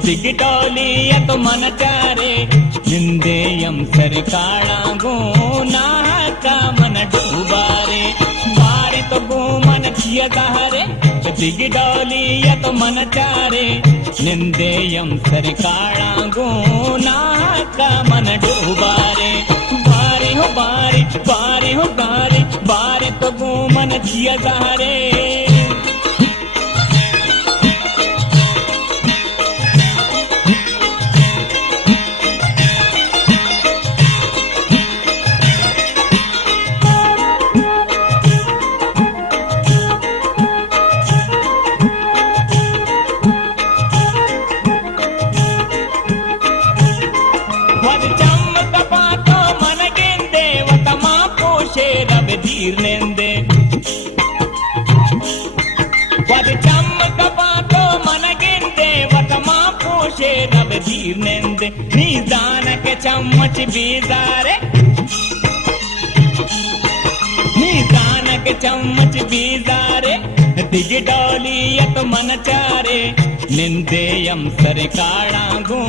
दिगिटोलियत मन चारे निंदेयम सरकाळागो नाहक मन डूबारे बारे तो गो मन चियगारे दिगिटोलियत मन चारे निंदेयम सरकाळागो नाहक मन डूबारे बारे हो बारे बारे हो बारे बारे तो गो मन चियगारे ीर्नेंदे वद चम्मक पातो मनगिंदे वतमा पोषे रब धीर्नेंदे नीजान के चम्मच बीजारे नीजान के चम्मच बीजारे दिगिटोलियत मन चारे निंदेयम सरकाळागो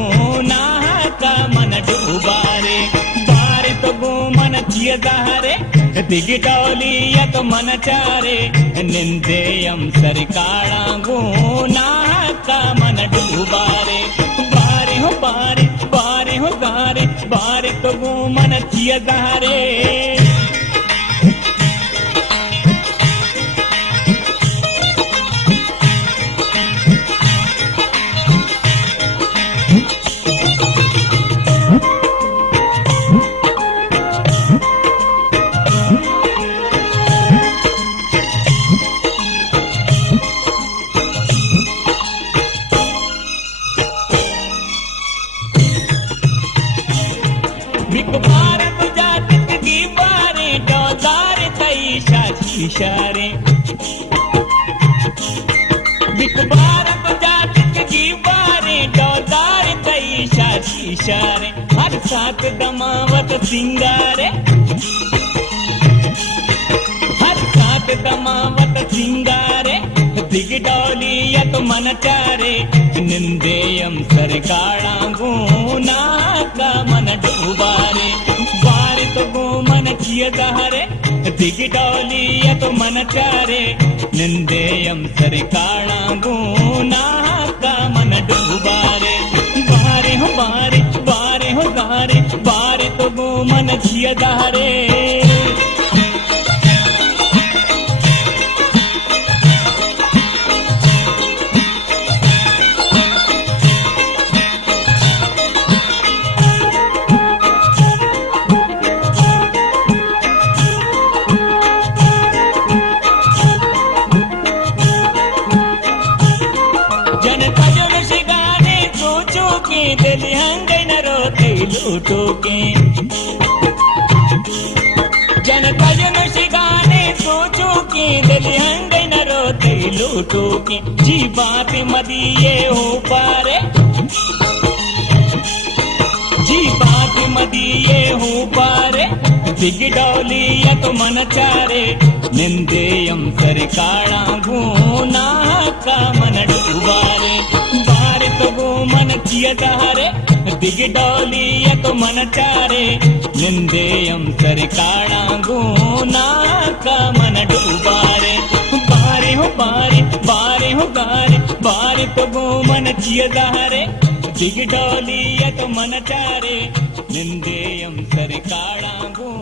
नाहक मन डूबारे बारे तो गो मन चियगारे दिगिटोलियत मन चारे निंदेयम सरकाळागो नाहक मन डूबारे बारे हो बारे बारे हो गारे बारे तो गो मन चियगारे भारत जातिक की बारे डोदारे तईशा इशारे भारत जातिक की बारे डोदारे तईशा इशारे हर साथ दमावत सिंगारे हर साथ दमावत सिंगारे दिगिटोलियत मन चारे निंदेयम सरकाळागो नाहक मन डूबारे बारे तो गो मन चियगारे दिगिटोलियत मन चारे निंदेयम सरकाळागो नाहक मन डूबारे बारे हो बारे बारे हो गारे बारे तो गो मन चियगारे लूटोके जनता जन शिगाने सोचो के दिल हंग न रोते लूटोके जी बात मदिए हो पारे जी बात मदिए हो पारे दिगिटोलियत मन चारे निंदेयम सरकाळागो नाहक मन डूबारे बारे तो गो मन चियगारे दिगिटोलियत मन चारे निंदेयम सरकाळागो नाहक मन डूबारे बारे हो बारे बारे हो गारे बारे तो गो मन चियगारे दिगिटोलियत मन चारे निंदेयम सरकाळागो